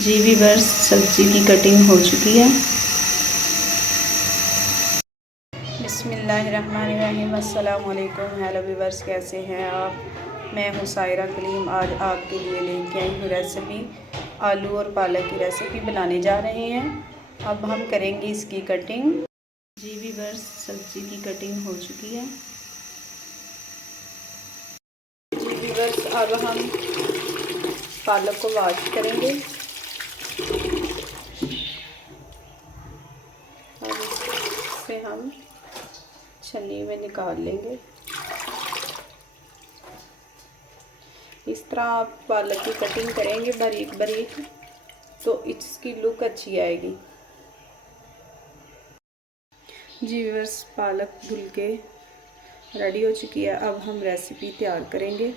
जी viewers, सब्ज़ी की cutting हो चुकी है। बिस्मिल्लाहिर्रहमानिर्रहीम, अस्सलाम वालेकुम। हेलो वीवर्स, कैसे हैं आप? मैं हूँ सायरा कलीम। आज आपके लिए लेके आई हूँ रेसिपी, आलू और पालक की रेसिपी बनाने जा रहे हैं। अब हम करेंगे इसकी कटिंग। जी वीवर्स, सब्ज़ी की कटिंग हो चुकी है। जी वीवर्स, अब हम पालक को वॉश करेंगे। अब इसे हम छन्नी में निकाल लेंगे। इस तरह आप पालक की कटिंग करेंगे बारीक बारीक, तो इसकी लुक अच्छी आएगी। जी व्यूअर्स, पालक धुल के रेडी हो चुकी है। अब हम रेसिपी तैयार करेंगे।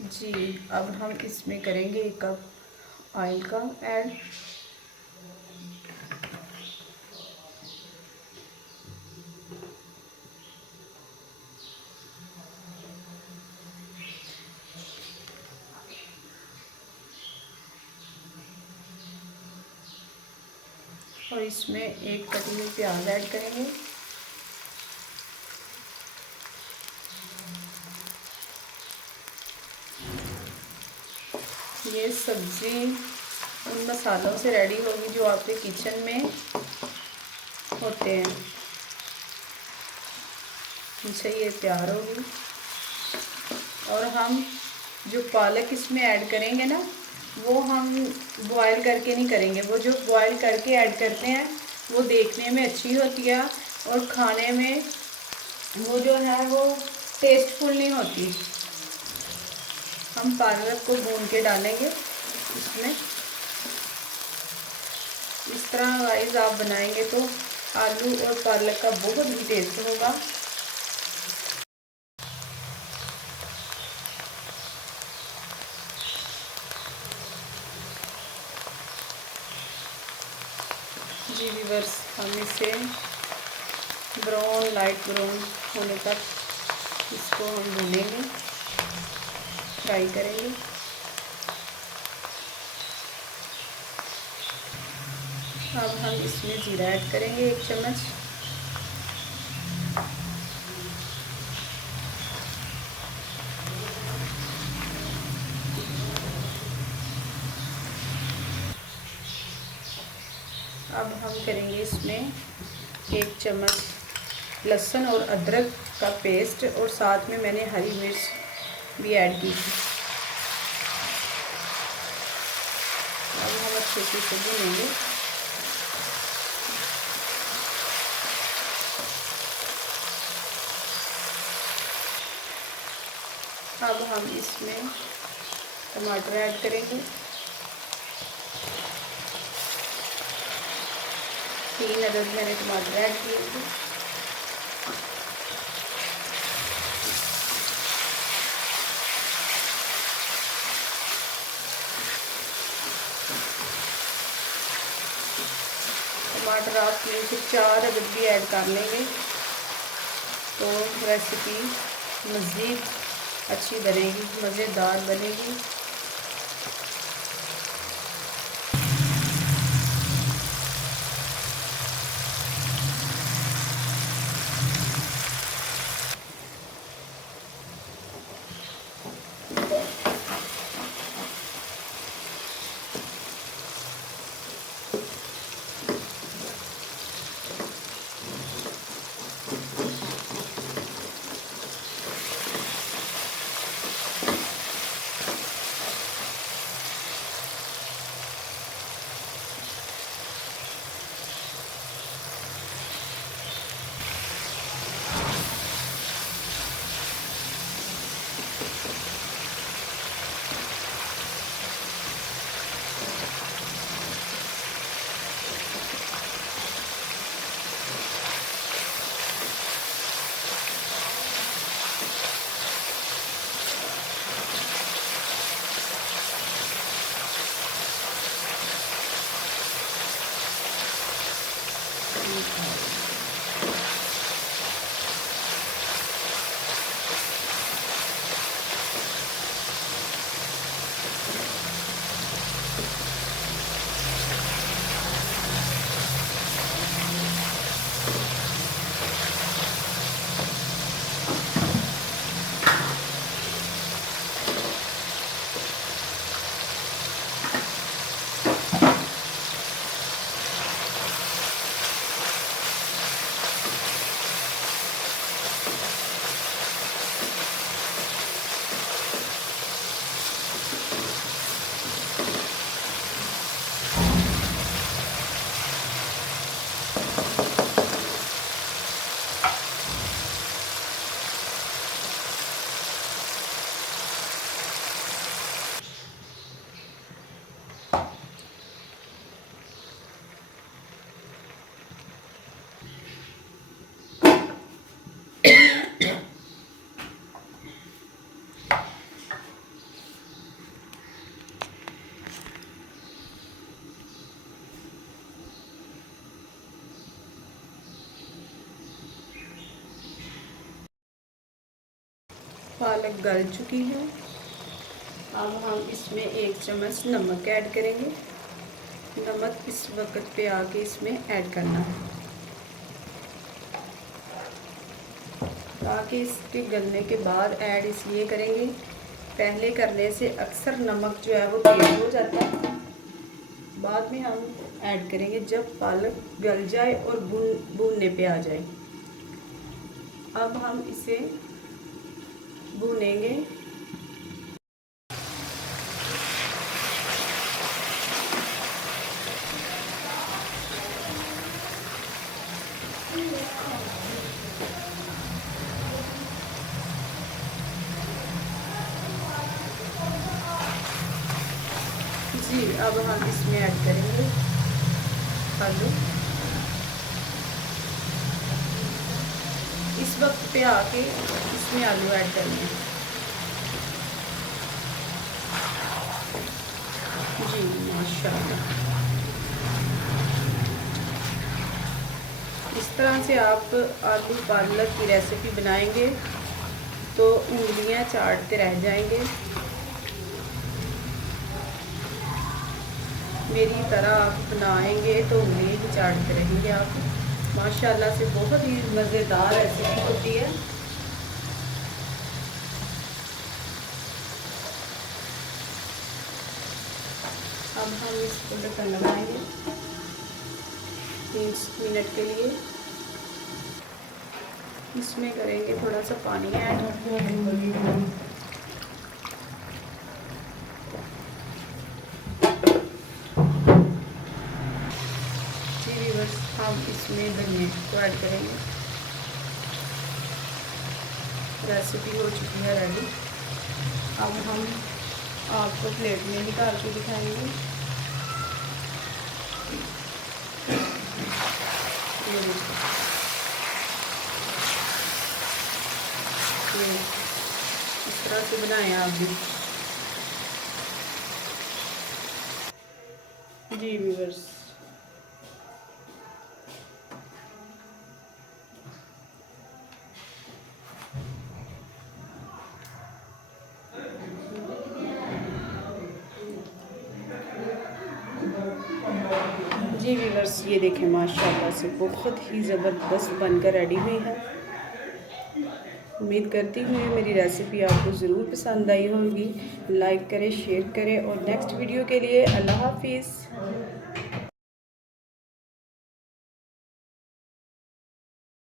जी, अब हम इसमें करेंगे 1 कप ऑयल का ऐड। और इसमें 1 कटी हुई प्याज ऐड करेंगे। ये सब्ज़ी उन मसालों से रेडी होगी जो आपके किचन में होते हैं, उनसे ये तैयार होगी। और हम जो पालक इसमें ऐड करेंगे ना, वो हम बॉयल करके नहीं करेंगे। वो जो बॉयल करके ऐड करते हैं वो देखने में अच्छी होती है और खाने में वो जो है वो टेस्टफुल नहीं होती। हम पालक को भून के डालेंगे इसमें। इस तरह गाइस आप बनाएंगे तो आलू और पालक का बहुत ही टेस्ट होगा। जी व्यूअर्स, हम इसे ब्राउन, लाइट ब्राउन होने तक इसको हम भूनेंगे, फ्राई करेंगे। अब हम इसमें जीरा ऐड करेंगे 1 चम्मच। अब हम करेंगे इसमें 1 चम्मच लहसुन और अदरक का पेस्ट, और साथ में मैंने हरी मिर्च भी ऐड की थी। अब हम अच्छे से इसे भूनेंगे। अब हम इसमें टमाटर ऐड करेंगे। 3 अदद मैंने टमाटर ऐड किए थे। टमाटर आप 3 से 4 अदद भी ऐड कर लेंगे तो रेसिपी मज़ीद अच्छी बनेगी, मज़ेदार बनेगी। पालक गल चुकी है। अब हम इसमें 1 चम्मच नमक ऐड करेंगे। नमक इस वक्त पे आके इसमें ऐड करना है, ताकि इसके गलने के बाद ऐड इसलिए करेंगे, पहले करने से अक्सर नमक जो है वो तेज हो जाता है। बाद में हम ऐड करेंगे जब पालक गल जाए और भूनने पे आ जाए। अब हम इसे भूनेंगे। जी, अब हम इसमें ऐड करेंगे आलू। इस वक्त पे आके इसमें आलू ऐड करने हैं। जी माशाल्लाह, इस तरह से आप आलू पालक की रेसिपी बनाएंगे तो उंगलियां चाटते रह जाएंगे। मेरी तरह आप बनाएंगे तो उंगली ही चाटते रहेंगे आप। माशाल्लाह से बहुत ही मज़ेदार रेसिपी होती है। अब हम इसको ढक्कन लगाएंगे 30 मिनट के लिए। इसमें करेंगे थोड़ा सा पानी ऐड। हम इसमें धनिया को ऐड करेंगे। रेसिपी हो चुकी है रेडी। अब हम आपको प्लेट में निकाल के दिखाएंगे। ये इस तरह से बनाएं आप भी। जी व्यूअर्स, जी व्यूअर्स, ये देखें माशाल्लाह से बहुत ही ज़बरदस्त बनकर रेडी हुई है। उम्मीद करती हूँ मेरी रेसिपी आपको ज़रूर पसंद आई होगी। लाइक करें, शेयर करें और नेक्स्ट वीडियो के लिए अल्लाह हाफिज़।